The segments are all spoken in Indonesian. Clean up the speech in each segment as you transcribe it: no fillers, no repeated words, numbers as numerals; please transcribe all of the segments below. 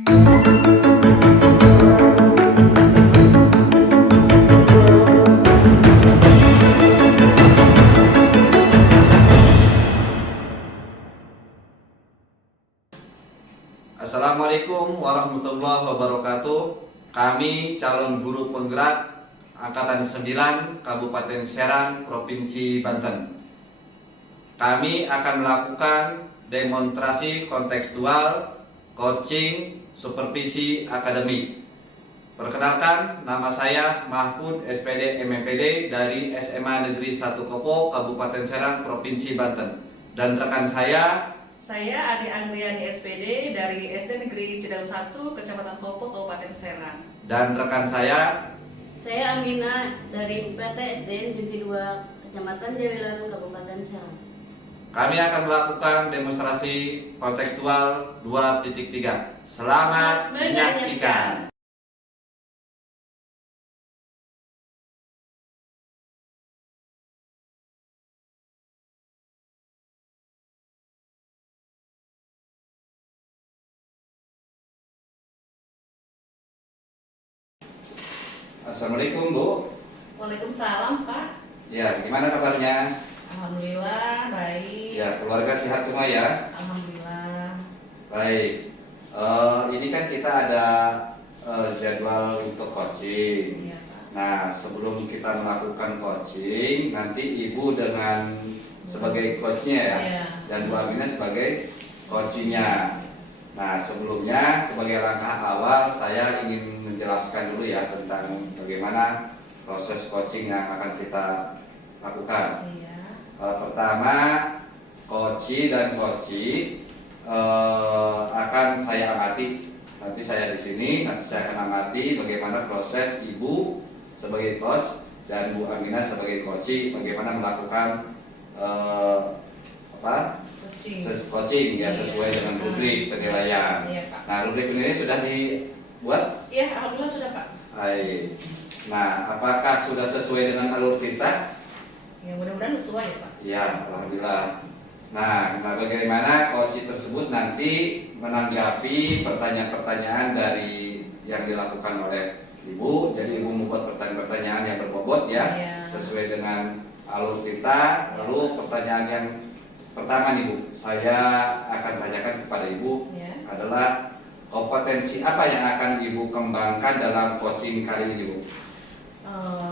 Assalamualaikum warahmatullahi wabarakatuh. Kami calon guru penggerak Angkatan 9 Kabupaten Serang, Provinsi Banten. Kami akan melakukan demonstrasi kontekstual, coaching, supervisi akademik. Perkenalkan, nama saya Mahfud SPD MMPD dari SMA Negeri 1 Kopo, Kabupaten Serang, Provinsi Banten. Dan rekan saya Adi Anggriani SPD dari SD Negeri Cidau 1, Kecamatan Kopo, Kabupaten Serang. Dan rekan saya Amina dari UPT SD Negeri 2, Kecamatan Jawiran, Kabupaten Serang. Kami akan melakukan demonstrasi kontekstual 2.3. Selamat menyaksikan. Assalamualaikum Bu. Waalaikumsalam Pak. Ya, gimana kabarnya? Alhamdulillah baik. Ya, keluarga sehat semua ya? Alhamdulillah. Baik. Ini kan kita ada jadwal untuk coaching. Iya Pak. Nah, sebelum kita melakukan coaching, nanti Ibu dengan sebagai coachnya ya, Iya. dan Bu Amina sebagai coachingnya. Nah, sebelumnya sebagai langkah awal saya ingin menjelaskan dulu ya tentang bagaimana proses coaching yang akan kita lakukan. Iya. Pertama, coach dan coachee akan saya amati. Nanti saya di sini, nanti saya akan amati bagaimana proses Ibu sebagai coach dan Bu Amina sebagai coachee, bagaimana melakukan coaching ya, sesuai dengan rubrik penilaian. Iya Pak. Nah, rubrik penilaian sudah dibuat? Iya, alhamdulillah sudah Pak. Baik. Nah, apakah sudah sesuai dengan alur kita? Ya mudah-mudahan sesuai ya Pak. Ya, alhamdulillah. Nah, bagaimana coaching tersebut nanti menanggapi pertanyaan-pertanyaan dari yang dilakukan oleh Ibu. Jadi Ibu membuat pertanyaan-pertanyaan yang berbobot ya, Iya. sesuai dengan alur kita. Lalu pertanyaan yang pertama nih Bu, saya akan tanyakan kepada Ibu Ya. adalah kompetensi apa yang akan Ibu kembangkan dalam coaching kali ini Bu?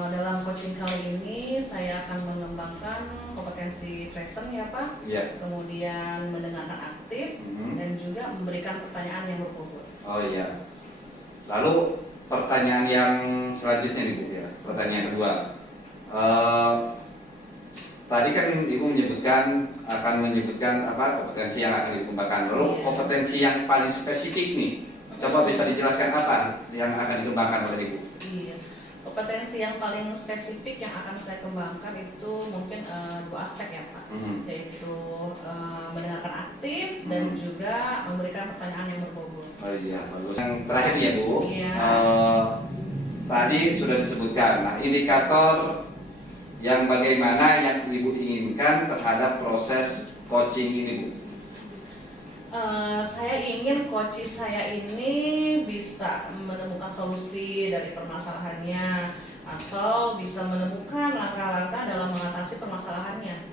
Dalam coaching kali ini saya akan mengembangkan kompetensi present ya Pak. Iya. Kemudian mendengarkan aktif dan juga memberikan pertanyaan yang berbobot. Oh iya. Lalu pertanyaan yang selanjutnya nih Bu ya, pertanyaan kedua. Tadi kan Ibu akan menyebutkan apa kompetensi yang akan dikembangkan. Lalu Iya. kompetensi yang paling spesifik nih, coba bisa dijelaskan apa yang akan dikembangkan oleh Ibu? Iya. Kompetensi yang paling spesifik yang akan saya kembangkan itu mungkin dua aspek ya Pak, yaitu mendengarkan aktif dan juga memberikan pertanyaan yang berbobot. Oh iya, bagus. Yang terakhir ya Bu, Iya. tadi sudah disebutkan. Nah, indikator yang bagaimana yang Ibu inginkan terhadap proses coaching ini Bu? Saya ingin coach saya ini bisa menemukan solusi dari permasalahannya atau bisa menemukan langkah-langkah dalam mengatasi permasalahannya.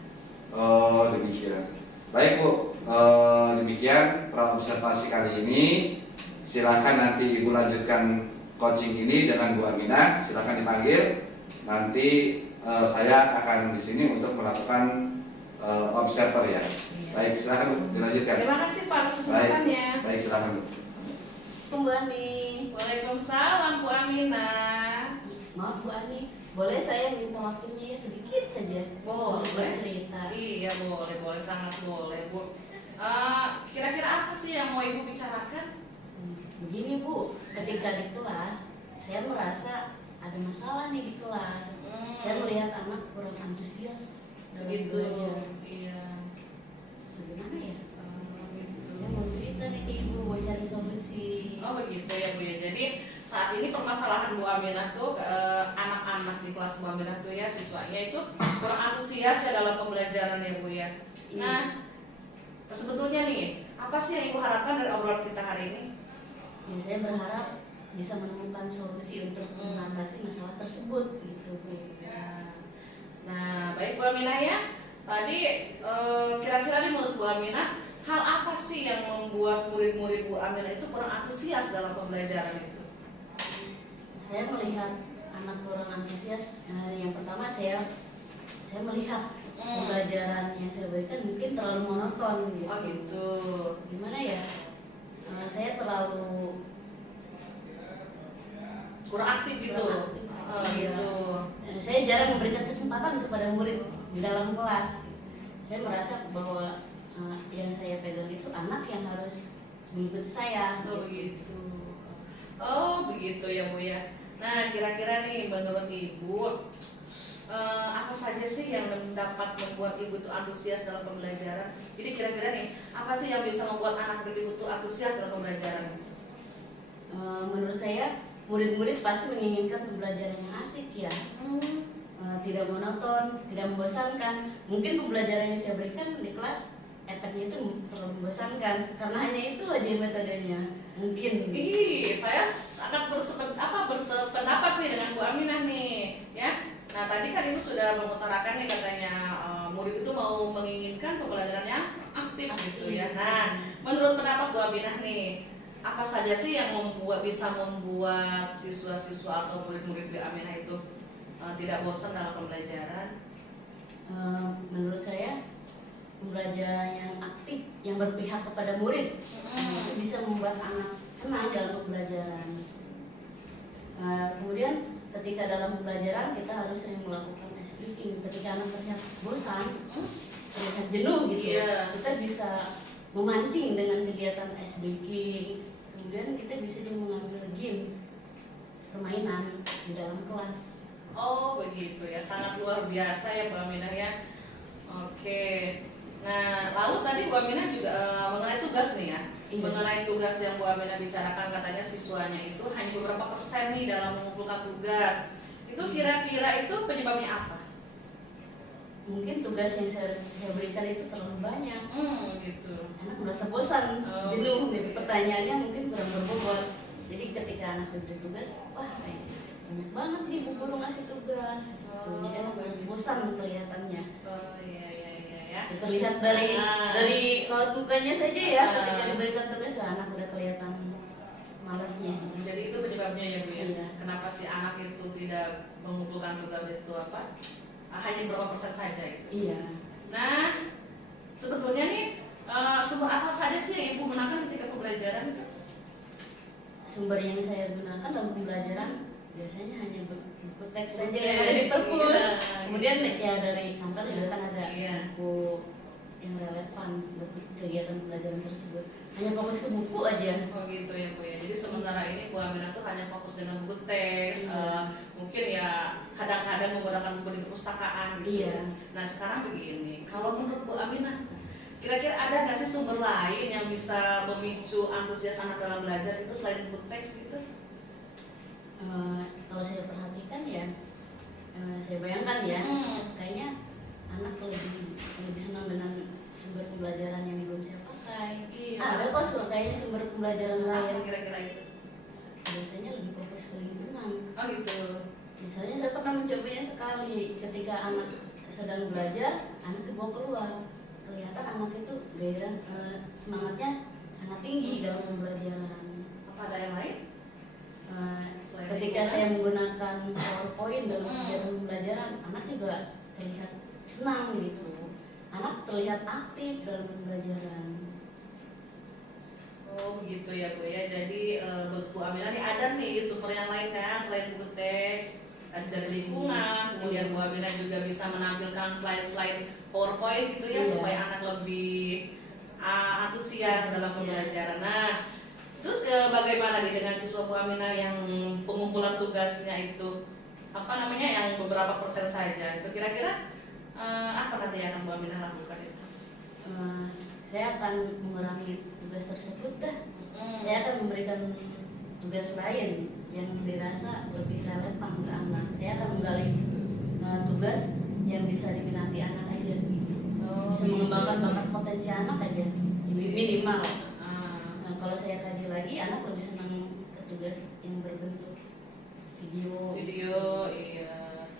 Oh demikian. Baik Bu, demikian praobservasi kali ini. Silakan nanti Ibu lanjutkan coaching ini dengan Bu Amina. Silakan dipanggil. Nanti saya akan di sini untuk melakukan observer ya. Iya. Baik, silakan Bu, dilanjutkan. Terima kasih Pak atas kesempatannya. Baik, silakan Bu. Bu Ani. Waalaikumsalam Bu Amina. Maaf Bu Ani, boleh saya minta waktunya ya sedikit saja Boleh. untuk bercerita? Iya boleh, sangat boleh Bu. Kira-kira apa sih yang mau Ibu bicarakan? Begini Bu, ketika di kelas saya merasa ada masalah nih di kelas. Saya melihat anak kurang antusias dalam Begitu. belajar. Iya. Bagaimana ya? Gitu. Saya mau cerita nih ke Ibu, mau cari solusi. Oh begitu ya Bu ya. Jadi saat ini permasalahan Bu Aminah tuh anak-anak di kelas Bu Aminah tuh ya, siswanya itu kurang antusias ya dalam pembelajaran ya Bu ya. Iya. Nah, sebetulnya nih apa sih yang Ibu harapkan dari obrolan kita hari ini? Ya saya berharap bisa menemukan solusi untuk mengatasi masalah tersebut gitu Bu. Ya. Nah, baik Bu Aminah ya. Tadi kira-kira nih menurut Bu Aminah, hal apa sih yang membuat murid-murid Bu Aminah itu kurang antusias dalam pembelajaran itu? Saya melihat anak kurang antusias. Yang pertama saya melihat pembelajaran yang saya berikan mungkin terlalu monoton gitu. Oh gitu. Gimana ya? Saya terlalu Kurang aktif gitu. kurang aktif. Gitu. Saya jarang memberikan kesempatan kepada murid di dalam kelas. Saya merasa bahwa yang saya pegang itu anak yang harus mengikuti saya. Oh gitu. Oh begitu ya Bu ya. Nah kira-kira nih menurut Ibu apa saja sih yang dapat membuat Ibu itu antusias dalam pembelajaran? Jadi kira-kira nih apa sih yang bisa membuat anak Ibu itu antusias dalam pembelajaran? Menurut saya murid-murid pasti menginginkan pembelajaran yang asik ya. Tidak monoton, tidak membosankan. Mungkin pembelajaran yang saya berikan di kelas efeknya itu terlalu membosankan karena hanya itu aja metodenya. Mungkin. Saya akan bersependapat nih dengan Bu Aminah nih, ya. Nah tadi kan Ibu sudah mengutarakan nih katanya murid itu mau menginginkan pembelajaran yang aktif gitu ya. Nah menurut pendapat Bu Aminah nih, apa saja sih yang bisa membuat siswa-siswa atau murid-murid Bu Aminah itu tidak bosan dalam pembelajaran? Menurut saya pembelajaran yang aktif, yang berpihak kepada murid itu bisa membuat anak senang dalam pembelajaran. Kemudian ketika dalam pembelajaran kita harus sering melakukan ice breaking. Ketika anak terlihat bosan, terlihat jenuh gitu, kita bisa memancing dengan kegiatan ice breaking. Kemudian kita bisa juga mengambil game permainan di dalam kelas. Oh begitu ya, sangat luar biasa ya Bu Aminah ya. Oke. Nah lalu tadi Bu Aminah juga mengenai tugas nih ya. Iya. Mengenai tugas yang Bu Aminah bicarakan, katanya siswanya itu hanya beberapa persen nih dalam mengumpulkan tugas. Itu kira-kira itu penyebabnya apa? Mungkin tugas yang saya berikan itu terlalu banyak. Gitu. Anak merasa bosan, jenuh gitu. Pertanyaannya mungkin kurang berbobot. Jadi ketika anak diberi tugas, wah banyak banget nih Bu Guru ngasih tugas. Jadi anak merasa bosan kelihatannya. Oh iya ya. Terlihat dari raut mukanya saja ya, ketika diberikan tugas anak udah kelihatan malasnya. Jadi itu penyebabnya ya Bu ya. Iya. Kenapa si anak itu tidak mengumpulkan tugas itu apa? Hanya berapa persen saja itu. Iya. Nah, sebetulnya nih sumber apa saja sih yang Ibu gunakan ketika pembelajaran itu? Sumber yang saya gunakan dalam pembelajaran biasanya hanya buku teks saja Oke, yang ada di perpus. iya. Kemudian ya dari kantor juga kan ada Iya. buku yang relevan buat kegiatan pembelajaran tersebut. Hanya fokus ke buku aja. Oh gitu ya Bu ya. Jadi sementara ini Bu Aminah tuh hanya fokus dengan buku teks, mungkin ya kadang-kadang menggunakan buku di perpustakaan gitu. Iya. Nah sekarang begini, kalau menurut Bu Aminah, kira-kira ada nggak sih sumber lain yang bisa memicu antusias anak dalam belajar itu selain buku teks gitu? Kalau saya perhatikan ya, saya bayangkan ya, kayaknya anak lebih senang dengan sumber pembelajaran yang belum saya pakai. Iya. Ada kok kayaknya sumber pembelajaran lain. Apa kira-kira itu? Biasanya lebih fokus ke lingkungan. Oh gitu. Misalnya saya pernah mencobanya sekali ketika anak sedang belajar, anak dibawa keluar. Kelihatan anak itu gairah semangatnya sangat tinggi dalam pembelajaran. Apa ada yang lain? Selain Ketika lingkungan? saya menggunakan PowerPoint dalam kegiatan pembelajaran, anak juga terlihat senang gitu. Anak terlihat aktif dalam pembelajaran. Oh begitu ya Bu ya. Jadi menurut Bu Aminah nih ada nih sumber yang lain kan selain buku teks, dari lingkungan. Kemudian Bu Aminah juga bisa menampilkan slide-slide PowerPoint gitu ya, supaya anak lebih antusias dalam pembelajaran. Nah, terus bagaimana nih dengan siswa Bu Aminah yang pengumpulan tugasnya itu yang beberapa persen saja? Itu kira-kira apa nanti yang akan Bu Aminah lakukan itu? Saya akan mengurangi tugas tersebut dah. Saya akan memberikan tugas lain yang dirasa lebih relevan ke anak. Saya akan menggali tugas yang bisa diminati anak aja gitu. Bisa mengembangkan bakat potensi anak aja minimal. Kalau saya kaji lagi anak lebih senang ke tugas yang berbentuk video. Iya.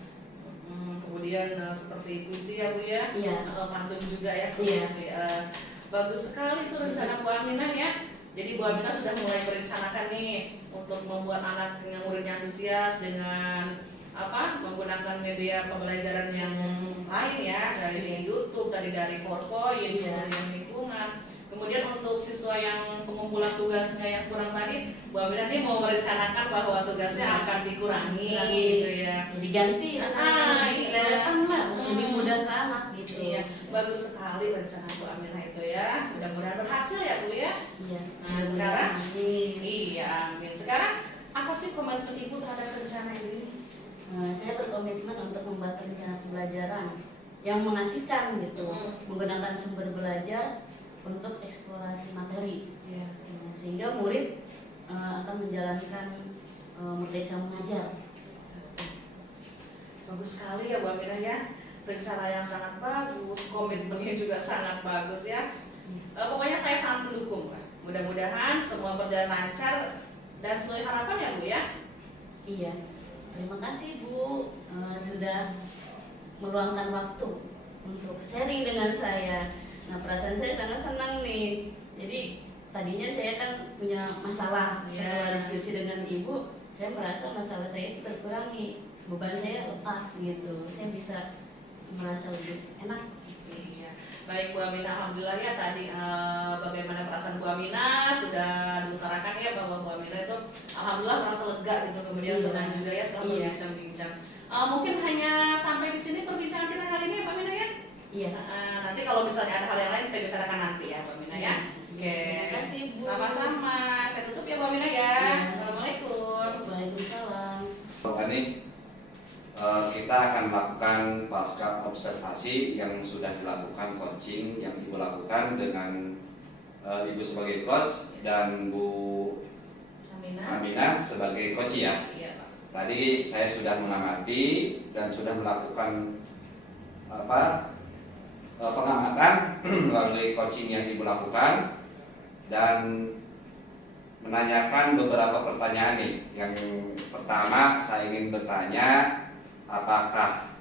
Kemudian seperti puisi ya Bu ya, Iya. atau pantun juga ya. Iya. Bagus sekali tuh rencana Bu Aminah ya. Jadi Bu Aminah sudah mulai merencanakan nih untuk membuat anak yang muridnya antusias dengan menggunakan media pembelajaran yang lain ya, dari YouTube, dari PowerPoint, kemudian lingkungan. Kemudian untuk siswa yang pengumpulan tugasnya yang kurang tadi, Bu Aminah nih mau merencanakan bahwa tugasnya akan dikurangi gitu ya. Diganti, iya. lebih mudah ke anak gitu. Iya, bagus sekali rencana Bu Aminah itu ya. Mudah-mudahan berhasil ya Bu ya. Iya. Nah sekarang, iya amin. Sekarang apa sih komitmen Ibu terhadap rencana ini? Saya berkomitmen untuk membuat rencana pembelajaran yang mengasihkan gitu, menggunakan sumber belajar untuk eksplorasi materi, Iya. sehingga murid akan menjalankan merdeka mengajar. Bagus sekali ya Bu Aminah ya, rencana yang sangat bagus, komitmennya juga sangat bagus ya. Pokoknya saya sangat mendukung Pak. Mudah-mudahan semua berjalan lancar dan sesuai harapan ya Bu ya. Iya, terima kasih Bu sudah meluangkan waktu untuk sharing dengan saya. Nah, perasaan saya sangat senang nih. Jadi tadinya saya kan punya masalah setelah diskusi dengan Ibu, saya merasa masalah saya itu terkurangi, beban saya lepas gitu. Saya bisa merasa lebih enak. Iya. Baik Bu Aminah, alhamdulillah ya tadi bagaimana perasaan Bu Aminah sudah diutarakan ya, bahwa Bu Aminah itu alhamdulillah merasa lega gitu, kemudian senang juga ya setelah berbincang-bincang. Mungkin hanya sampai di sini perbincangan kita kali ini ya Bu Aminah ya. Iya. Nanti kalau misalnya ada hal yang lain kita bicarakan nanti ya Bu Aminah ya. Oke. Terima kasih Bu. Sama-sama. Saya tutup ya Bu Aminah ya. Assalamualaikum. Waalaikumsalam. Ini kita akan melakukan pasca observasi yang sudah dilakukan, coaching yang Ibu lakukan dengan Ibu sebagai coach dan Bu Aminah sebagai coach ya. Iya Pak. Tadi saya sudah mengamati dan sudah melakukan pengamatan melalui coaching yang Ibu lakukan dan menanyakan beberapa pertanyaan nih. Yang pertama saya ingin bertanya, apakah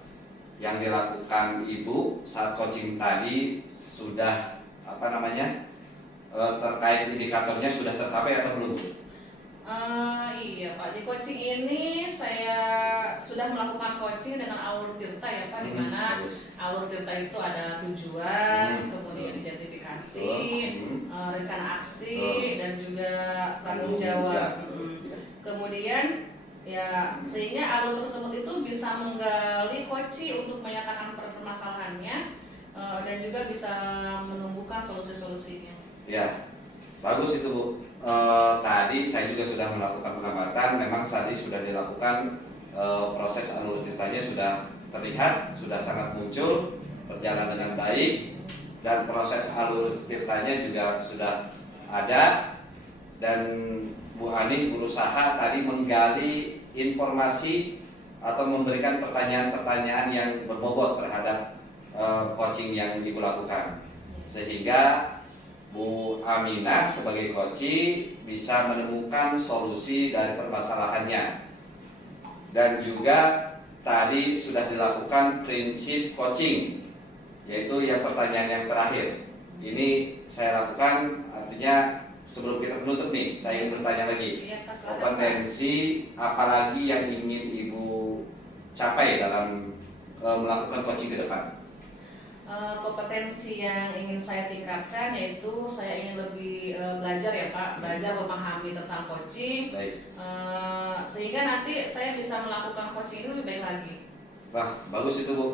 yang dilakukan Ibu saat coaching tadi sudah terkait indikatornya sudah tercapai atau belum? Iya Pak, di coaching ini saya sudah melakukan coaching dengan alur tirta ya Pak, di mana alur tirta itu ada tujuan, kemudian identifikasi, rencana aksi, dan juga tanggung jawab. Kemudian ya sehingga alur tersebut itu bisa menggali coaching untuk menyatakan permasalahannya dan juga bisa menumbuhkan solusi-solusinya. Ya, bagus itu Bu. Tadi saya juga sudah melakukan pengamatan, memang tadi sudah dilakukan proses alur ceritanya sudah terlihat, sudah sangat muncul, berjalan dengan baik, dan proses alur ceritanya juga sudah ada, dan Bu Ani berusaha tadi menggali informasi atau memberikan pertanyaan-pertanyaan yang berbobot terhadap coaching yang Ibu lakukan, sehingga Bu Aminah sebagai coach bisa menemukan solusi dari permasalahannya. Dan juga tadi sudah dilakukan prinsip coaching, yaitu yang pertanyaan yang terakhir. Ini saya lakukan, artinya sebelum kita menutup nih, saya ingin bertanya lagi. Kompetensi apalagi yang ingin Ibu capai dalam melakukan coaching ke depan? Kompetensi yang ingin saya tingkatkan yaitu saya ingin lebih belajar ya Pak, belajar memahami tentang coaching, sehingga nanti saya bisa melakukan coaching ini lebih baik lagi. Wah, bagus itu Bu.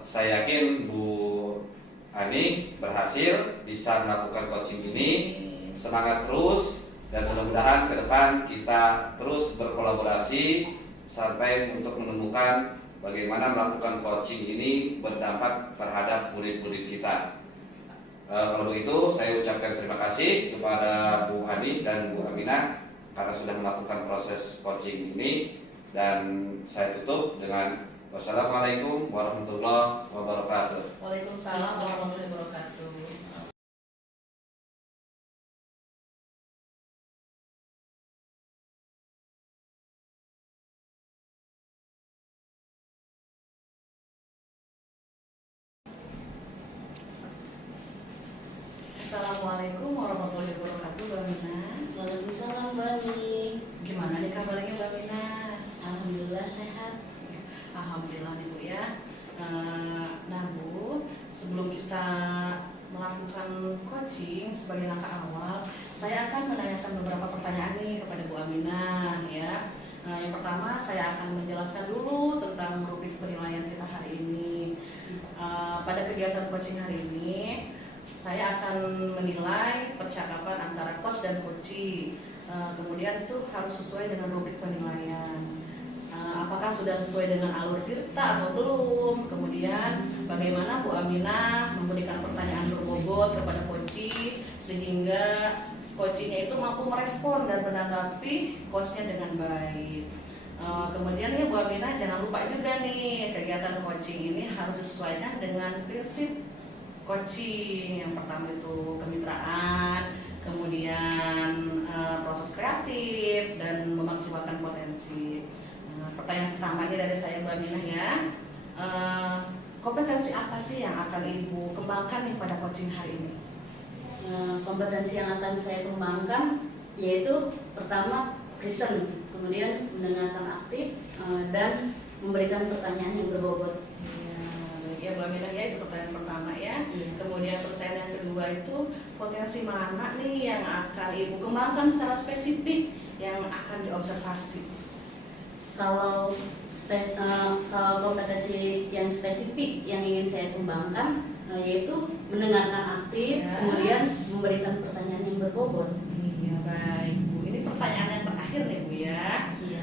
Saya yakin Bu Ani berhasil bisa melakukan coaching ini. Semangat terus, dan mudah-mudahan ke depan kita terus berkolaborasi sampai untuk menemukan bagaimana melakukan coaching ini berdampak terhadap murid-murid kita. Kalau begitu, saya ucapkan terima kasih kepada Bu Ani dan Bu Aminah karena sudah melakukan proses coaching ini, dan saya tutup dengan wassalamualaikum warahmatullahi wabarakatuh. Waalaikumsalam warahmatullahi wabarakatuh. Assalamualaikum warahmatullahi wabarakatuh, Mbak Mina. Waalaikumsalam Mbak Ani. Gimana nih kabarnya Mbak Mina? Alhamdulillah sehat. Alhamdulillah nih Bu ya. Nah Bu, sebelum kita melakukan coaching sebagai langkah awal, saya akan menanyakan beberapa pertanyaan nih kepada Bu Aminah ya. Yang pertama saya akan menjelaskan dulu tentang rubrik penilaian kita hari ini. Pada kegiatan coaching hari ini, saya akan menilai percakapan antara coach dan coachee. Kemudian itu harus sesuai dengan rubrik penilaian. Apakah sudah sesuai dengan alur tirta atau belum? Kemudian bagaimana Bu Aminah memberikan pertanyaan berbobot kepada coachee sehingga coachee-nya itu mampu merespon dan menanggapi coach-nya dengan baik. Kemudian ya Bu Aminah jangan lupa juga nih kegiatan coaching ini harus disesuaikan dengan prinsip coaching. Yang pertama itu kemitraan, kemudian proses kreatif dan memaksimalkan potensi. Pertanyaan pertama ini dari saya Bu Aminah ya. Kompetensi apa sih yang akan Ibu kembangkan nih pada coaching hari ini? Kompetensi yang akan saya kembangkan yaitu pertama listen, kemudian mendengarkan aktif, dan memberikan pertanyaan yang berbobot. Ya Bu Aminah ya, itu pertanyaan pertama ya. Kemudian pertanyaan yang kedua itu potensi mana nih yang akan Ibu kembangkan secara spesifik yang akan diobservasi? Kalau kompetensi yang spesifik yang ingin saya kembangkan yaitu mendengarkan aktif, kemudian memberikan pertanyaan yang berbobot. Iya baik Bu. Ini pertanyaan yang terakhir nih Bu ya. Iya.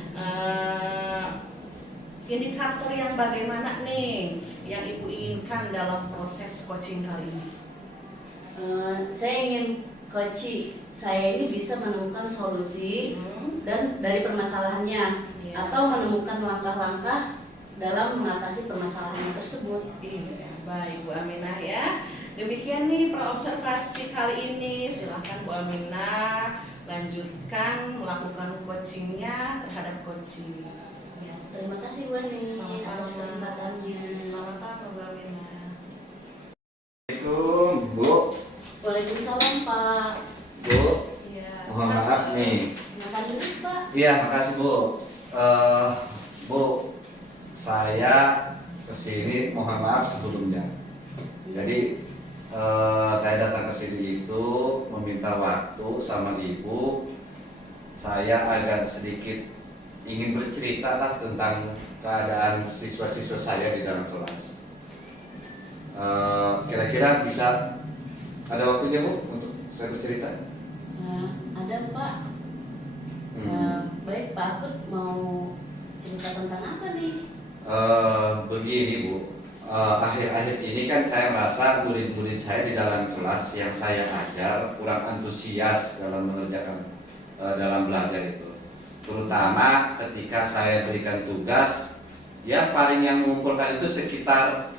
Indikator yang bagaimana nih yang Ibu inginkan dalam proses coaching kali ini? Saya ingin coaching saya ini bisa menemukan solusi dan dari permasalahannya, atau menemukan langkah-langkah dalam mengatasi permasalahan tersebut. Iya, baik Bu Aminah ya. Demikian nih praobservasi kali ini. Silahkan Bu Aminah lanjutkan melakukan coachingnya terhadap coaching. Ya, terima kasih Bu Ani Sama-sama. atas kesempatannya. Sama-sama Bu Aminah. Assalamualaikum Bu. Waalaikumsalam Pak. Bu, Iya, mohon maaf nih. Makan dulu Pak. Iya, makasih Bu. Bu, saya kesini mohon maaf sebelumnya. Jadi saya datang ke sini itu meminta waktu sama Ibu. Saya agak sedikit ingin bercerita lah tentang keadaan siswa-siswa saya di dalam kelas. Kira-kira bisa ada waktunya Bu untuk saya bercerita? Ada Pak. Baik Pak, aku mau cerita tentang apa nih? Begini Bu, akhir-akhir ini kan saya merasa murid-murid saya di dalam kelas yang saya ajar kurang antusias dalam mengerjakan dalam belajar itu. Terutama ketika saya berikan tugas, ya paling yang mengumpulkan itu sekitar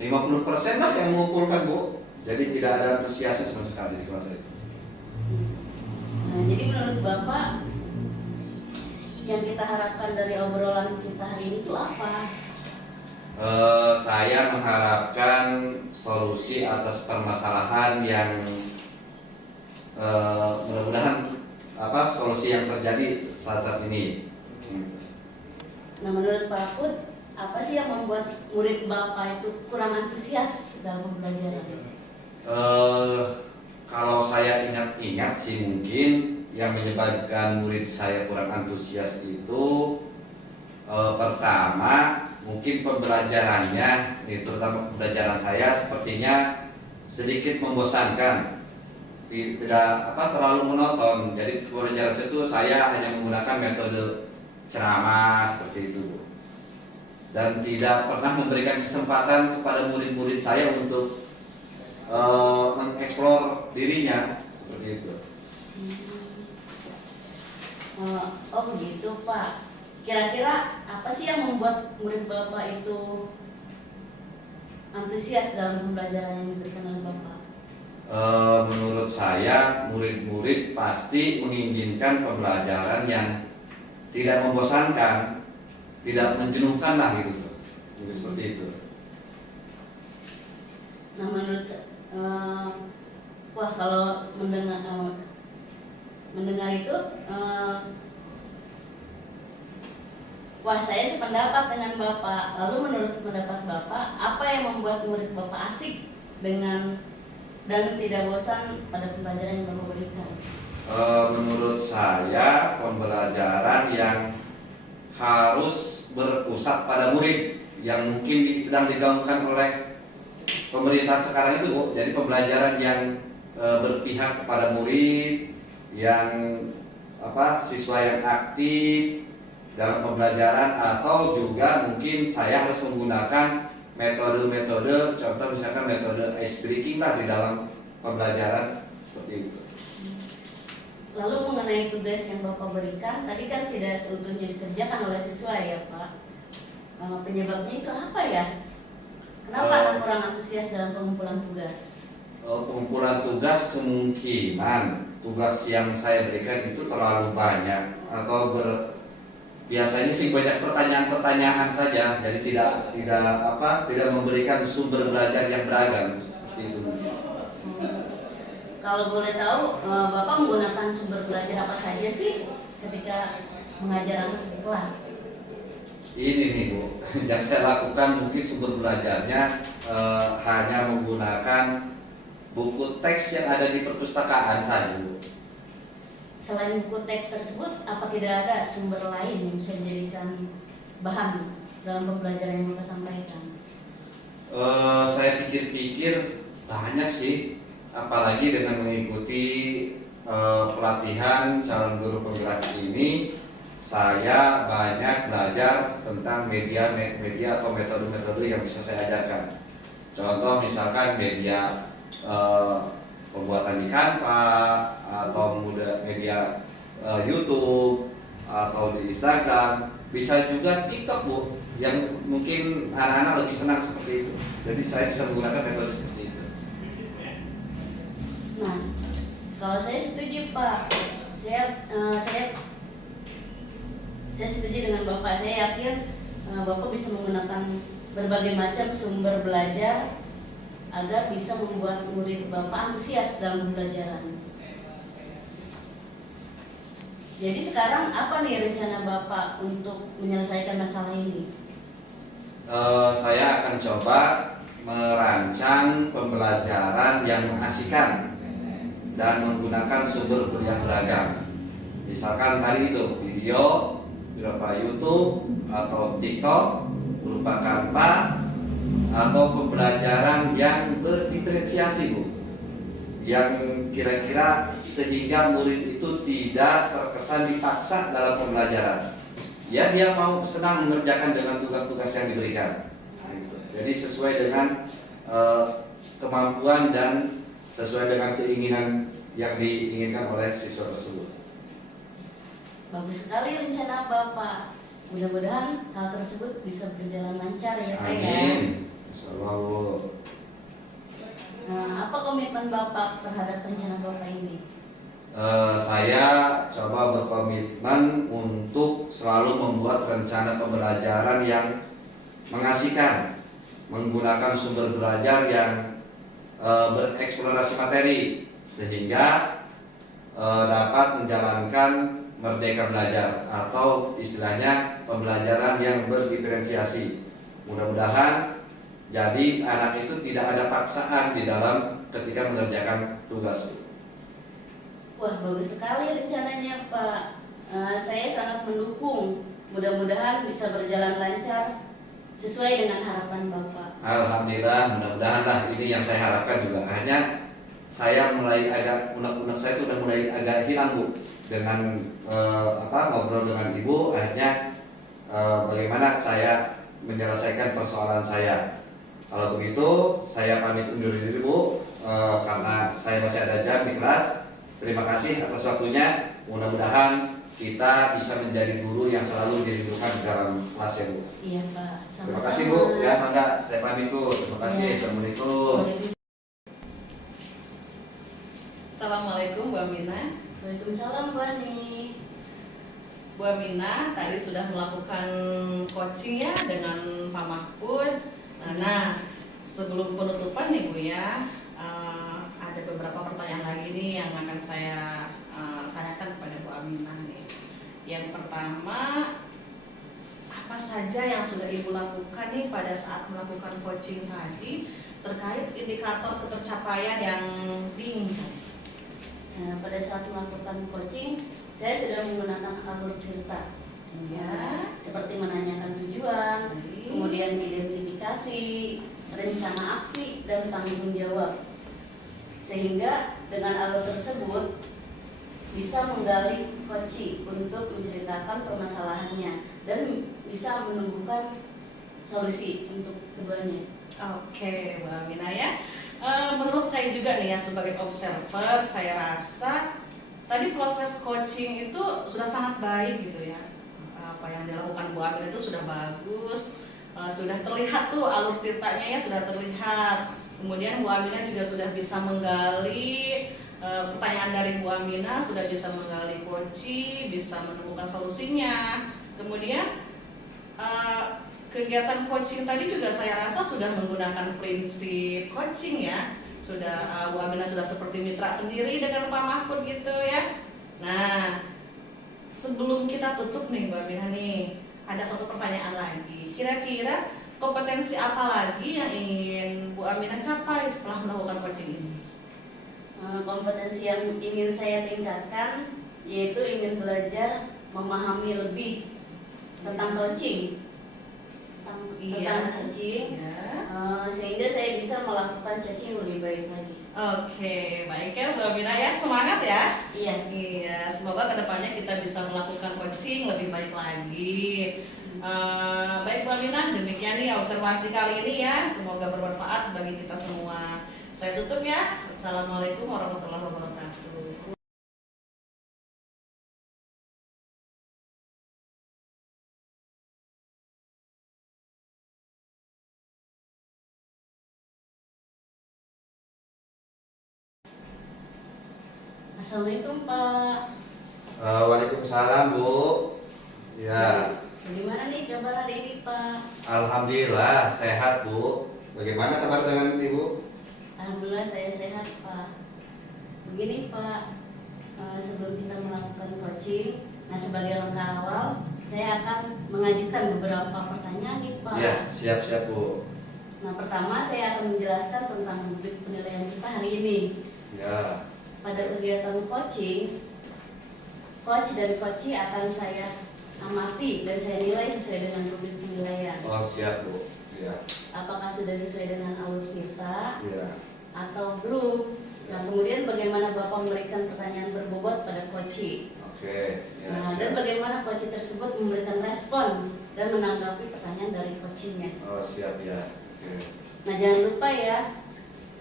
50% lah yang mengumpulkan Bu. Jadi tidak ada antusias sama sekali di kelas itu. Jadi menurut Bapak yang kita harapkan dari obrolan kita hari ini itu apa? Saya mengharapkan solusi atas permasalahan yang mudah-mudahan solusi yang terjadi saat ini. Nah menurut Pak Put, apa sih yang membuat murid Bapak itu kurang antusias dalam pembelajaran? Kalau saya ingat-ingat sih mungkin yang menyebabkan murid saya kurang antusias itu pertama mungkin pembelajarannya, terutama pembelajaran saya sepertinya sedikit membosankan, tidak terlalu monoton. Jadi pembelajaran itu saya hanya menggunakan metode ceramah seperti itu Bu, dan tidak pernah memberikan kesempatan kepada murid-murid saya untuk mengeksplor dirinya seperti itu. Oh begitu Pak. Kira-kira apa sih yang membuat murid Bapak itu antusias dalam pembelajaran yang diberikan oleh Bapak? Menurut saya murid-murid pasti menginginkan pembelajaran yang tidak membosankan, tidak menjenuhkan lah gitu. Jadi seperti itu. Nah menurut Wah, kalau mendengar itu, wah, saya sependapat dengan Bapak. Lalu menurut pendapat Bapak, apa yang membuat murid Bapak asik dengan dan tidak bosan pada pembelajaran yang Bapak berikan? Menurut saya pembelajaran yang harus berpusat pada murid yang mungkin sedang digaungkan oleh pemerintahan sekarang itu, Bu. Jadi pembelajaran yang berpihak kepada murid, yang siswa yang aktif dalam pembelajaran, atau juga mungkin saya harus menggunakan metode-metode, contoh misalkan metode ice breaking lah di dalam pembelajaran seperti itu. Lalu mengenai tugas yang Bapak berikan, tadi kan tidak seutuhnya dikerjakan oleh siswa ya Pak. Penyebabnya itu apa ya? Kenapa Anda kurang antusias dalam pengumpulan tugas? Pengumpulan tugas, kemungkinan tugas yang saya berikan itu terlalu banyak, atau biasanya sih banyak pertanyaan-pertanyaan saja, jadi tidak memberikan sumber belajar yang beragam seperti itu. Kalau boleh tahu, Bapak menggunakan sumber belajar apa saja sih ketika mengajar anak di kelas? Ini nih Bu, yang saya lakukan mungkin sumber belajarnya hanya menggunakan buku teks yang ada di perpustakaan saja, Bu. Selain buku teks tersebut, apa tidak ada sumber lain yang bisa dijadikan bahan dalam pembelajaran yang Bapak sampaikan? Saya pikir-pikir banyak sih, apalagi dengan mengikuti pelatihan calon guru penggerak ini, saya banyak belajar tentang media atau metode-metode yang bisa saya ajarkan. Contoh misalkan media pembuatan di Canva, atau media YouTube, atau di Instagram, bisa juga TikTok, Bu, yang mungkin anak-anak lebih senang seperti itu. Jadi saya bisa menggunakan metode seperti itu. Nah, kalau saya setuju Pak, saya setuju dengan Bapak. Saya yakin Bapak bisa menggunakan berbagai macam sumber belajar agar bisa membuat murid Bapak antusias dalam pembelajaran. Jadi sekarang apa nih rencana Bapak untuk menyelesaikan masalah ini? Saya akan coba merancang pembelajaran yang mengasihkan dan menggunakan sumber yang beragam. Misalkan tadi itu video berupa YouTube atau TikTok, berupa Canva, atau pembelajaran yang berdiferensiasi, Bu, yang kira-kira sehingga murid itu tidak terkesan dipaksa dalam pembelajaran. Ya, dia mau senang mengerjakan dengan tugas-tugas yang diberikan. Jadi sesuai dengan kemampuan dan sesuai dengan keinginan yang diinginkan oleh siswa tersebut. Bagus sekali rencana Bapak. Mudah-mudahan hal tersebut bisa berjalan lancar ya Pak ya. Amin. Selalu. Nah, apa komitmen Bapak terhadap rencana Bapak ini? Saya coba berkomitmen untuk selalu membuat rencana pembelajaran yang mengasihkan, menggunakan sumber belajar yang bereksplorasi materi, sehingga dapat menjalankan merdeka belajar, atau istilahnya pembelajaran yang berdiferensiasi. Mudah-mudahan jadi anak itu tidak ada paksaan di dalam ketika mengerjakan tugas. Wah, bagus sekali rencananya Pak. Saya sangat mendukung. Mudah-mudahan bisa berjalan lancar sesuai dengan harapan Bapak. Alhamdulillah, mudah-mudahan lah, ini yang saya harapkan juga. Hanya saya mulai agak, unek-unek saya itu udah mulai agak hilang, Bu, dengan ngobrol dengan Ibu. Akhirnya bagaimana saya menyelesaikan persoalan saya. Kalau begitu saya pamit undur diri, Bu, karena saya masih ada jam di kelas. Terima kasih atas waktunya. Mudah-mudahan kita bisa menjadi guru yang selalu dirindukan di dalam kelas ya, Bu. Iya Pak. Sama-sama. Terima kasih, Bu. Ya, mangga saya pamit, Bu. Terima kasih. Ya. Assalamualaikum. Assalamualaikum Bu Amina. Waalaikumsalam Bu Ani. Bu Amina tadi sudah melakukan coaching ya dengan Pak Mahfud. Nah, sebelum penutupan nih Bu ya, ada beberapa pertanyaan lagi nih yang akan saya tanyakan kepada Bu Aminah nih. Yang pertama, apa saja yang sudah Ibu lakukan nih pada saat melakukan coaching tadi terkait indikator ketercapaian yang diinginkan? Nah, pada saat melakukan coaching, saya sudah menggunakan alur cerita, ya, seperti menanyakan tujuan, kemudian identifikasi, rencana aksi, dan tanggung jawab. Sehingga dengan alur tersebut bisa menggali coach untuk menceritakan permasalahannya dan bisa menemukan solusi untuk keduanya. Oke, Bu Aminah ya. Menurut saya juga nih ya sebagai observer, saya rasa tadi proses coaching itu sudah sangat baik gitu ya. Apa yang dilakukan Bu Aminah itu sudah bagus, sudah terlihat tuh alur ceritanya ya sudah terlihat. Kemudian Bu Aminah juga sudah bisa menggali pertanyaan dari Bu Aminah, sudah bisa menggali coaching, bisa menemukan solusinya. Kemudian kegiatan coaching tadi juga saya rasa sudah menggunakan prinsip coaching ya. Sudah Bu Aminah sudah seperti mitra sendiri dengan Pak Mahfud gitu ya. Nah, sebelum kita tutup nih Bu Aminah nih, ada satu pertanyaan lagi. Kira-kira kompetensi apa lagi yang ingin Bu Aminah capai setelah melakukan coaching ini? Kompetensi yang ingin saya tingkatkan yaitu ingin belajar memahami lebih tentang coaching. Tentang coaching, sehingga saya bisa melakukan coaching lebih baik lagi. Oke, baik ya Bu Aminah ya, semangat ya. Iya. Iya, semoga kedepannya kita bisa melakukan coaching lebih baik lagi. Baik Bu Aminah, demikian nih observasi kali ini ya. Semoga bermanfaat bagi kita semua. Saya tutup ya. Assalamualaikum warahmatullahi wabarakatuh. Assalamualaikum Pak. Waalaikumsalam Bu. Ya, Bagaimana nih kabar hari ini Pak? alhamdulillah sehat Bu. Bagaimana kabar dengan Ibu? Alhamdulillah saya sehat Pak. Begini Pak, sebelum kita melakukan coaching, nah sebagai langkah awal saya akan mengajukan beberapa pertanyaan nih Pak. Ya, siap-siap Bu. Nah pertama saya akan menjelaskan tentang rubrik penilaian kita hari ini. Ya, Pada kegiatan coaching, coach dan coachee akan saya amati dan saya nilai sesuai dengan rubrik penilaian. oh siap Bu. Ya, Apakah sudah sesuai dengan alur kita ya. atau belum? Nah kemudian bagaimana Bapak memberikan pertanyaan berbobot pada coachee? Oke, ya, Nah, dan siap. bagaimana coachee tersebut memberikan respon dan menanggapi pertanyaan dari coachingnya? Oh siap ya. Oke. Nah jangan lupa ya,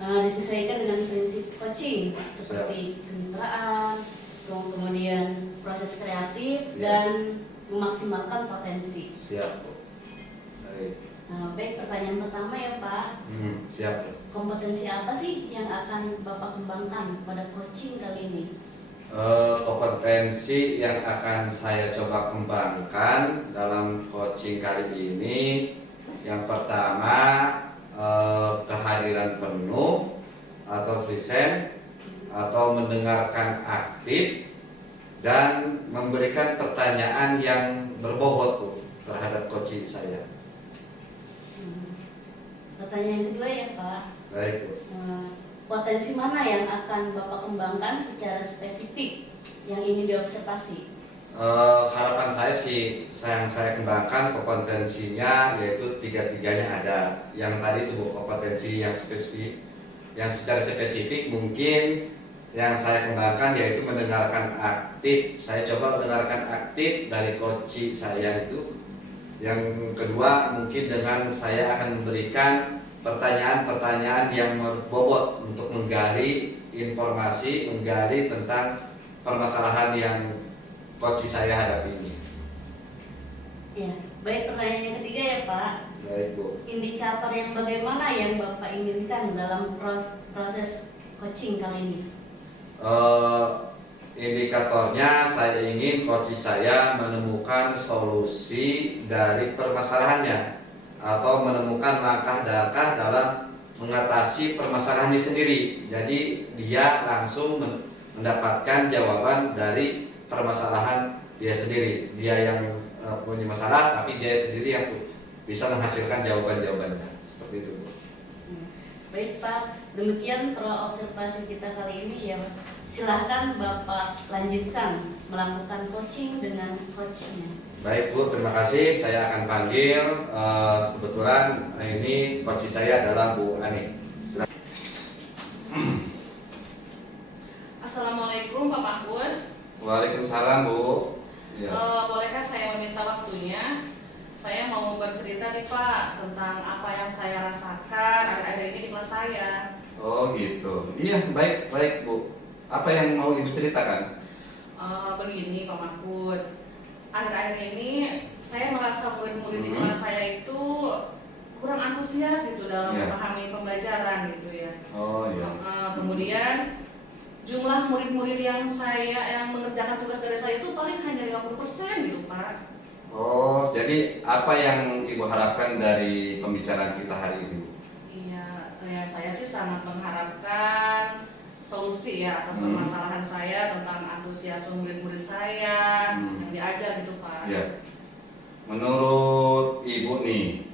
disesuaikan dengan prinsip coaching seperti kemitraan, kemudian proses kreatif, Ya. dan memaksimalkan potensi. Siap Bu. Baik. Nah, baik, pertanyaan pertama ya Pak, Siap Bu. kompetensi apa sih yang akan Bapak kembangkan pada coaching kali ini? Kompetensi yang akan saya coba kembangkan dalam coaching kali ini, yang pertama kehadiran penuh atau present atau mendengarkan aktif dan memberikan pertanyaan yang berbobot Bu, terhadap coaching saya. Pertanyaan kedua ya Pak, Baik Bu. potensi mana yang akan Bapak kembangkan secara spesifik yang ingin diobservasi? Harapan saya sih yang saya kembangkan kompetensinya yaitu tiga-tiganya ada. Yang tadi itu Bu, kompetensi yang spesifik, yang secara spesifik mungkin yang saya kembangkan yaitu mendengarkan aktif. Saya coba mendengarkan aktif dari coach saya itu. Yang kedua mungkin dengan saya akan memberikan pertanyaan-pertanyaan yang berbobot untuk menggali informasi, menggali tentang permasalahan yang coach saya hadapi ini. Ya, baik, pertanyaan yang ketiga ya Pak. Baik Bu. Indikator yang bagaimana yang Bapak inginkan dalam proses coaching kali ini? Indikatornya saya ingin coach saya menemukan solusi dari permasalahannya atau menemukan langkah-langkah dalam mengatasi permasalahannya sendiri. Jadi dia langsung mendapatkan jawaban dari permasalahan dia sendiri. Dia yang punya masalah, tapi dia sendiri yang bisa menghasilkan jawaban-jawabannya. Seperti itu. Baik Pak, demikian observasi kita kali ini ya. Silahkan Bapak lanjutkan melakukan coaching dengan coachnya. Baik Bu, terima kasih. Saya akan panggil kebetulan ini coach saya adalah Bu Ani. Assalamualaikum Pak Mahfud. Waalaikumsalam Bu. Ya. Bolehkah saya meminta waktunya? Saya mau bercerita nih Pak tentang apa yang saya rasakan akhir-akhir ini di kelas saya. Oh gitu. Iya, baik Bu. Apa yang mau Ibu ceritakan? Begini Pak Mahfud, akhir-akhir ini saya merasa murid-murid di kelas saya itu kurang antusias gitu dalam memahami pembelajaran gitu ya. Oh iya. Kemudian jumlah murid-murid yang mengerjakan tugas dari saya itu paling hanya 50% gitu Pak. Oh, jadi apa yang Ibu harapkan dari pembicaraan kita hari ini? Iya, ya saya sih sangat mengharapkan solusi ya atas permasalahan saya tentang antusiasme murid-murid saya yang diajar gitu Pak. Ya. Menurut Ibu nih,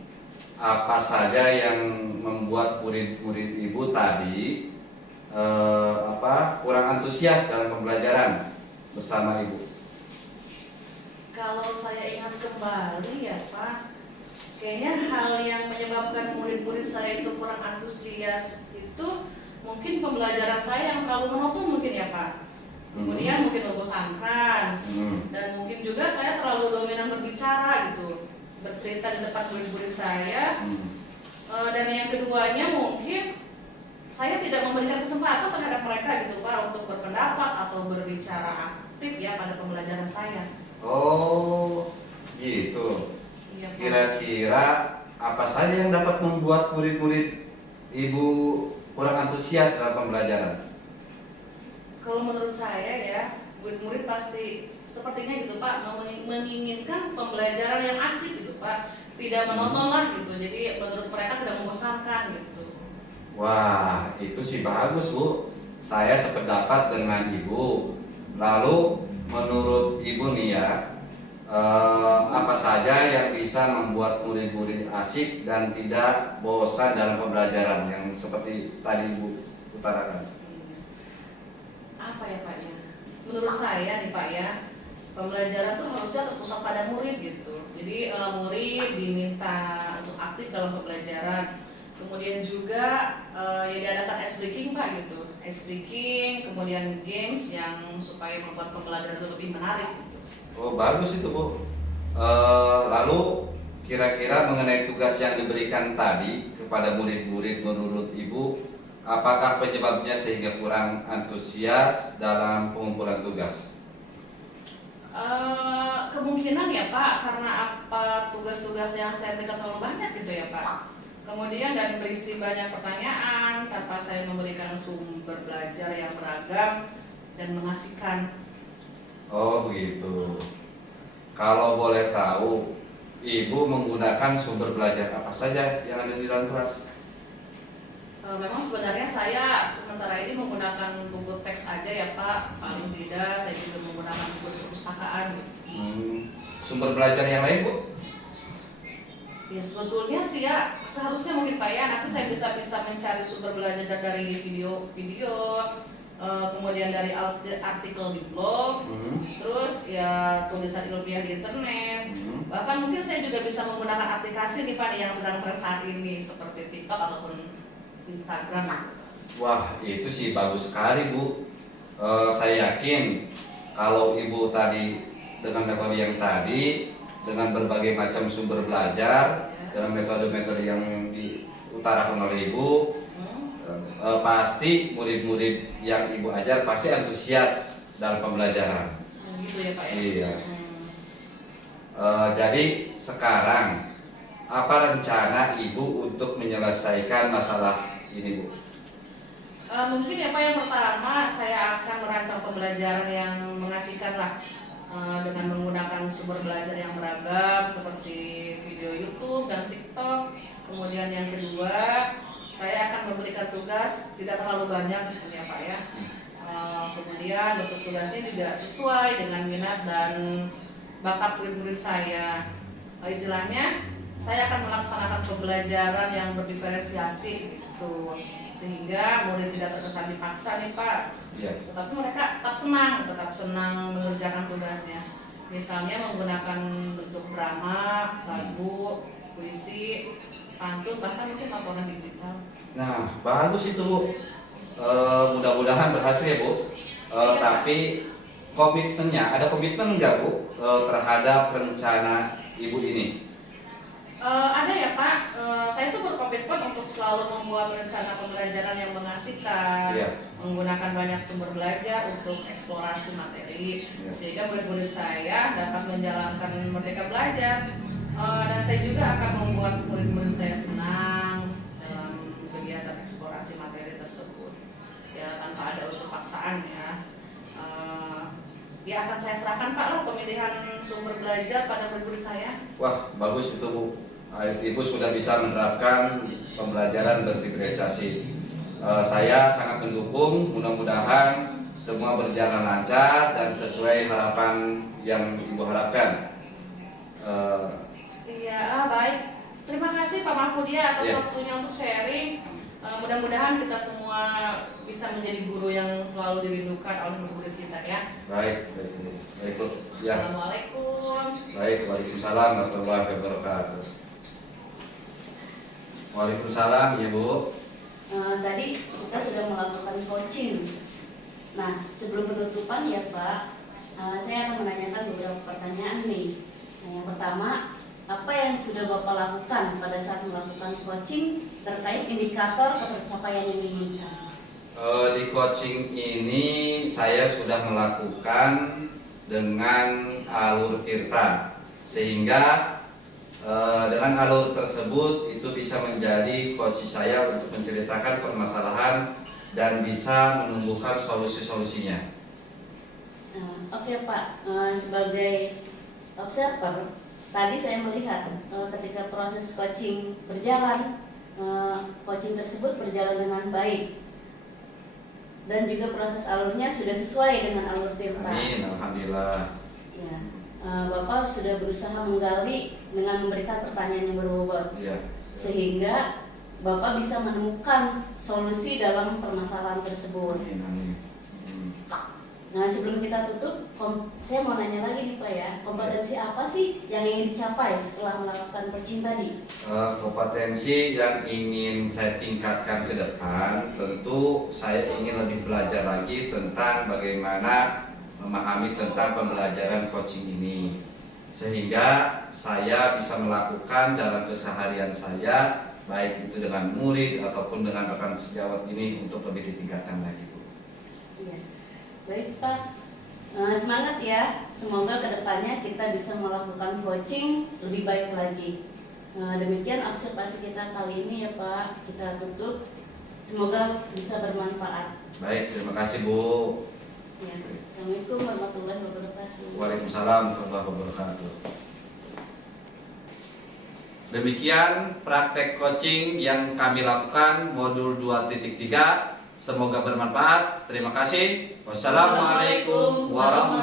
apa saja yang membuat murid-murid Ibu tadi kurang antusias dalam pembelajaran bersama Ibu? Kalau saya ingat kembali ya Pak, kayaknya hal yang menyebabkan murid-murid saya itu kurang antusias itu mungkin pembelajaran saya yang terlalu monoton mungkin ya Pak. Kemudian mungkin membosankan dan mungkin juga saya terlalu dominan berbicara gitu, bercerita di depan murid-murid saya. Dan yang keduanya mungkin saya tidak memberikan kesempatan terhadap mereka gitu Pak untuk berpendapat atau berbicara aktif ya pada pembelajaran saya. Oh, gitu. Iya, Pak. Kira-kira apa saja yang dapat membuat murid-murid Ibu kurang antusias dalam pembelajaran? Kalau menurut saya ya, murid-murid pasti sepertinya gitu Pak, menginginkan pembelajaran yang asik gitu Pak, tidak monoton lah gitu. Jadi menurut mereka tidak membosankan gitu. Wah, itu sih bagus Bu. Saya sependapat dengan Ibu. Lalu menurut Ibu nih ya, apa saja yang bisa membuat murid-murid asik dan tidak bosan dalam pembelajaran yang seperti tadi Ibu utarakan? Apa ya Pak ya? Menurut saya nih Pak ya, pembelajaran tuh harusnya terpusat pada murid gitu. Jadi murid diminta untuk aktif dalam pembelajaran. Kemudian juga ya diadakan ice breaking Pak gitu, ice breaking, kemudian games yang supaya membuat pembelajaran itu lebih menarik gitu. Oh bagus itu Bu. Lalu kira-kira mengenai tugas yang diberikan tadi kepada murid-murid menurut Ibu, apakah penyebabnya sehingga kurang antusias dalam pengumpulan tugas? Kemungkinan ya Pak, karena apa tugas-tugas yang saya berikan terlalu banyak gitu ya Pak. Kemudian dan berisi banyak pertanyaan tanpa saya memberikan sumber belajar yang beragam dan mengasihkan. Oh begitu. Kalau boleh tahu, Ibu menggunakan sumber belajar apa saja yang ada di dalam kelas? Memang sebenarnya saya sementara ini menggunakan buku teks aja ya Pak. Paling tidak saya juga menggunakan buku perpustakaan gitu. Sumber belajar yang lain Bu? Ya sebetulnya sih ya seharusnya mungkin Pak ya nanti saya bisa mencari sumber belajar dari video, kemudian dari artikel di blog, terus ya tulisan ilmiah di internet, bahkan mungkin saya juga bisa menggunakan aplikasi nih Pak yang sedang tren saat ini seperti TikTok ataupun Instagram. Wah itu sih bagus sekali Bu. Saya yakin kalau Ibu tadi dengan metode yang tadi, dengan berbagai macam sumber belajar, dengan metode-metode yang diutarakan oleh Ibu, pasti murid-murid yang Ibu ajar pasti antusias dalam pembelajaran. Gitu ya Pak ya? Iya. Jadi sekarang apa rencana Ibu untuk menyelesaikan masalah ini Bu? Mungkin ya Pak yang pertama saya akan merancang pembelajaran yang mengasihkan lah. Dengan menggunakan sumber belajar yang beragam seperti video YouTube dan TikTok. Kemudian yang kedua, saya akan memberikan tugas tidak terlalu banyak ya Pak ya. Kemudian bentuk tugasnya juga sesuai dengan minat dan bakat murid-murid saya. Istilahnya saya akan melaksanakan pembelajaran yang berdiferensiasi gitu, sehingga murid tidak terkesan dipaksa nih Pak. Iya. Tetapi mereka tetap senang mengerjakan tugasnya. Misalnya menggunakan bentuk drama, lagu, puisi, pantun, bahkan mungkin laporan digital. Nah, bagus itu Bu. Mudah-mudahan berhasil ya Bu. Iya, Tapi komitmennya, ada komitmen nggak Bu terhadap rencana Ibu ini? Ada ya Pak, saya tuh berkomitmen untuk selalu membuat rencana pembelajaran yang mengasihkan, Iya. menggunakan banyak sumber belajar untuk eksplorasi materi, Iya. sehingga murid-murid saya dapat menjalankan merdeka belajar. Dan saya juga akan membuat murid-murid saya senang dalam kegiatan eksplorasi materi tersebut, ya tanpa ada unsur paksaan ya. Ya akan saya serahkan Pak lah pemilihan sumber belajar pada murid-murid saya. Wah, bagus itu Bu. Ibu sudah bisa menerapkan pembelajaran berdiferensiasi. Saya sangat mendukung, mudah-mudahan semua berjalan lancar dan sesuai harapan yang Ibu harapkan. Iya, baik. Terima kasih Pak Mahfudia atas Iya. waktunya untuk sharing. Mudah-mudahan kita semua bisa menjadi guru yang selalu dirindukan oleh murid kita ya. Baik Bu. Ya. Assalamualaikum. Baik, waalaikumsalam warahmatullahi wabarakatuh. Waalaikumsalam ya Bu. Tadi kita sudah melakukan coaching. Nah, sebelum penutupan ya Pak, saya akan menanyakan beberapa pertanyaan nih. Nah, yang pertama, apa yang sudah Bapak lakukan pada saat melakukan coaching terkait indikator ketercapaian yang diinginkan? Di coaching ini saya sudah melakukan dengan alur Tirta, sehingga dengan alur tersebut itu bisa menjadi coach saya untuk menceritakan permasalahan dan bisa menumbuhkan solusi-solusinya. Oke Pak, sebagai observer, tadi saya melihat ketika proses coaching berjalan, coaching tersebut berjalan dengan baik dan juga proses alurnya sudah sesuai dengan alur Tirta. Amin, alhamdulillah. Ya, Bapak sudah berusaha menggali dengan memberikan pertanyaan yang berbobot, Iya. sehingga Bapak bisa menemukan solusi dalam permasalahan tersebut. Amin, amin. Nah, sebelum kita tutup, saya mau nanya lagi nih Pak ya, kompetensi apa sih yang ingin dicapai setelah melakukan coaching tadi? Kompetensi yang ingin saya tingkatkan ke depan, tentu saya ingin lebih belajar lagi tentang bagaimana memahami tentang pembelajaran coaching ini, sehingga saya bisa melakukan dalam keseharian saya, baik itu dengan murid ataupun dengan rekan sejawat ini untuk lebih ditingkatkan lagi Bu. Iya. Baik Pak, semangat ya. Semoga kedepannya kita bisa melakukan coaching lebih baik lagi. Demikian observasi kita kali ini ya Pak. Kita tutup. Semoga bisa bermanfaat. Baik, terima kasih Bu. Ya. Assalamualaikum warahmatullahi wabarakatuh. Waalaikumsalam warahmatullahi wabarakatuh. Demikian praktek coaching yang kami lakukan modul 2.3. Semoga bermanfaat. Terima kasih. Wassalamualaikum warahmatullahi wabarakatuh.